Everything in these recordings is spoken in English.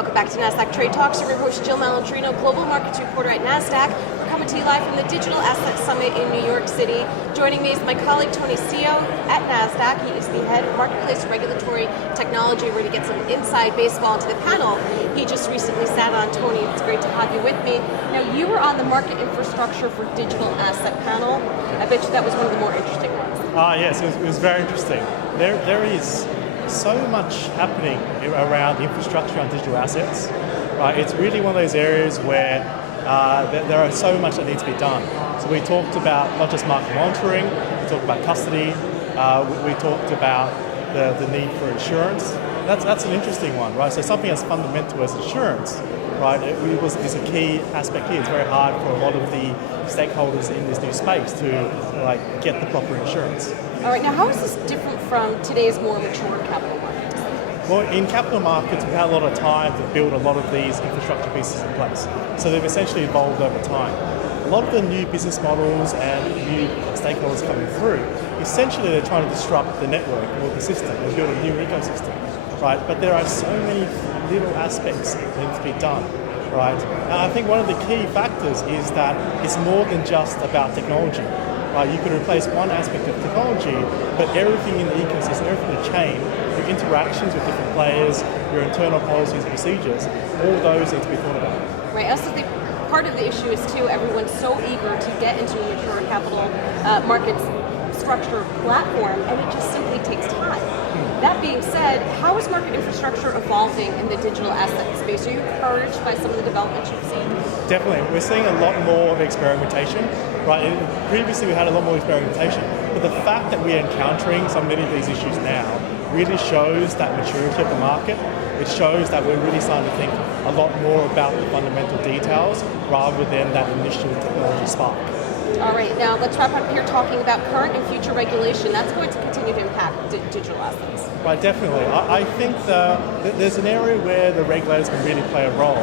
welcome back to Nasdaq Trade Talks. I'm your host, Jill Malandrino, Global Markets Reporter at Nasdaq. We're coming to you live from the Digital Asset Summit in New York City. Joining me is my colleague, Tony Seo at Nasdaq. He is the head of Marketplace Regulatory Technology. We're going to get some inside baseball into the panel. He just recently sat on. Tony, it's great to have you with me. Now, you were on the Market Infrastructure for Digital Asset panel. I bet you that was one of the more interesting ones. Yes, it was very interesting. There is so much happening around infrastructure on digital assets. Right? It's really one of those areas where there are so much that needs to be done. So we talked about not just market monitoring, we talked about custody, we talked about the need for insurance. That's an interesting one, right? So something as fundamental as insurance, right, is a key aspect here. It's very hard for a lot of the stakeholders in this new space to get the proper insurance. All right, now how is this different from today's more mature capital markets? Well, in capital markets, we've had a lot of time to build a lot of these infrastructure pieces in place. So they've essentially evolved over time. A lot of the new business models and new stakeholders coming through, essentially they're trying to disrupt the network or the system and build a new ecosystem, right? But there are so many little aspects that need to be done, right? And I think one of the key factors is that it's more than just about technology. You can replace one aspect of technology, but everything in the ecosystem, everything in the chain, your interactions with different players, your internal policies and procedures, all those need to be thought about. Right. I also think part of the issue is too, everyone's so eager to get into a mature capital markets structure platform, and it just simply takes time. That being said, how is market infrastructure evolving in the digital asset space? Are you encouraged by some of the developments you've seen? Definitely. We're seeing a lot more of experimentation. Right? Previously we had a lot more experimentation, but the fact that we're encountering so many of these issues now really shows that maturity of the market. It shows that we're really starting to think a lot more about the fundamental details rather than that initial technology spark. All right, now let's wrap up here talking about current and future regulation. That's going to continue to impact digital assets. Right, definitely. I think there's an area where the regulators can really play a role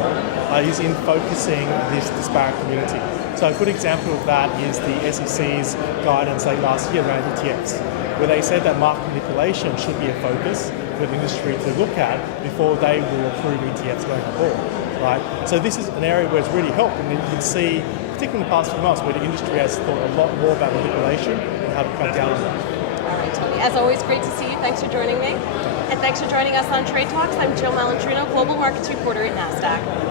is in focusing this disparate community. So a good example of that is the SEC's guidance late last year around ETFs, where they said that market manipulation should be a focus for the industry to look at before they will approve ETFs going forward. Right? So this is an area where it's really helped, and you can see, particularly in the past few months, where the industry has thought a lot more about manipulation and how to cut down on that. All right, Tony. As always, great to see you. Thanks for joining me. And thanks for joining us on Trade Talks. I'm Jill Malandrino, Global Markets Reporter at Nasdaq.